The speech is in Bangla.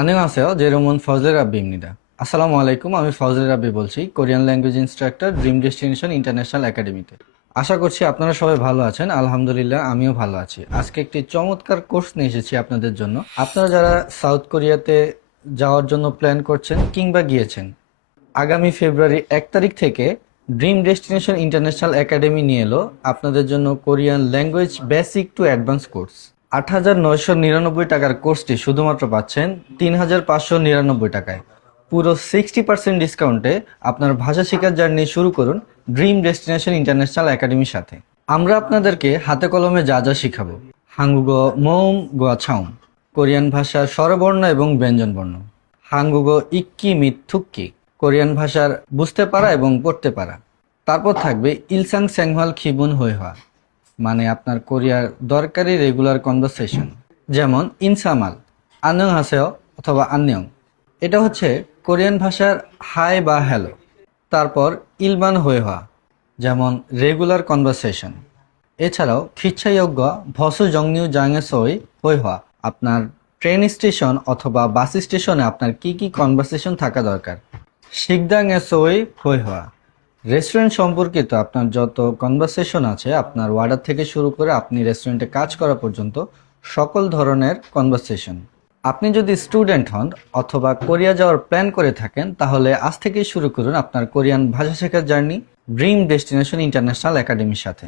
안녕하세요. 제로몬 ফজলে রাব্বি입니다। আসসালামু আলাইকুম। আমি ফজলে রাব্বি বলছি, Korean language instructor dream destination international একাডেমিতে। আশা করছি আপনারা সবাই ভালো আছেন। আলহামদুলিল্লাহ আমিও ভালো আছি। আজকে একটি চমৎকার কোর্স নিয়ে এসেছি আপনাদের জন্য। আপনারা যারা সাউথ কোরিয়াতে যাওয়ার জন্য প্ল্যান করছেন কিংবা গিয়েছেন, আগামী ফেব্রুয়ারি 1 তারিখ থেকে ড্রিম ডেস্টিনেশন ইন্টারন্যাশনাল একাডেমি নিয়ে এলো আপনাদের জন্য Korean language basic to advance course. ৮,৯৯৯ টাকার কোর্সটি শুধুমাত্র পাচ্ছেন ৩,৫৯৯ টাকায়। পুরো 60% ডিসকাউন্টে আপনার ভাষা শেখার জার্নি শুরু করুন ড্রিম ডেস্টিনেশন ইন্টারন্যাশনাল একাডেমির সাথে। আমরা আপনাদেরকে হাতে কলমে যা যা শিখাবো: হাঙ্গুগো মৌম গোয়াছাউম, কোরিয়ান ভাষার স্বরবর্ণ এবং ব্যঞ্জনবর্ণ; হাঙ্গুগো ইক্কি মিথুক্কি, কোরিয়ান ভাষার বুঝতে পারা এবং পড়তে পারা। তারপর থাকবে ইলসাং স্যাংহাল খিবুন হয়ে, মানে আপনার কোরিয়ার দরকারি রেগুলার কনভারসেশন, যেমন ইনসামাল, আন্যং হাসেও অথবা আন্যং। এটা হচ্ছে কোরিয়ান ভাষার হাই বা হ্যালো। তারপর ইলমান হয়ে হওয়া, যেমন রেগুলার কনভারসেশন। এছাড়াও খিচ্ছায়োগ্য ভস জংনিউ জাংয়ে সই হয়ে হওয়া, আপনার ট্রেন স্টেশন অথবা বাস স্টেশনে আপনার কি কি কনভারসেশন থাকা দরকার। শিকদাং এ সই হয়ে হওয়া, রেস্টুরেন্ট সম্পর্কিত আপনার যত কনভারসেশন আছে, আপনার অর্ডার থেকে শুরু করে আপনি রেস্টুরেন্টে কাজ করা পর্যন্ত সকল ধরনের কনভারসেশন। আপনি যদি স্টুডেন্ট হন অথবা কোরিয়া যাওয়ার প্ল্যান করে থাকেন, তাহলে আজ থেকেই শুরু করুন আপনার কোরিয়ান ভাষা শেখার জার্নি ড্রিম ডেস্টিনেশন ইন্টারন্যাশনাল একাডেমির সাথে।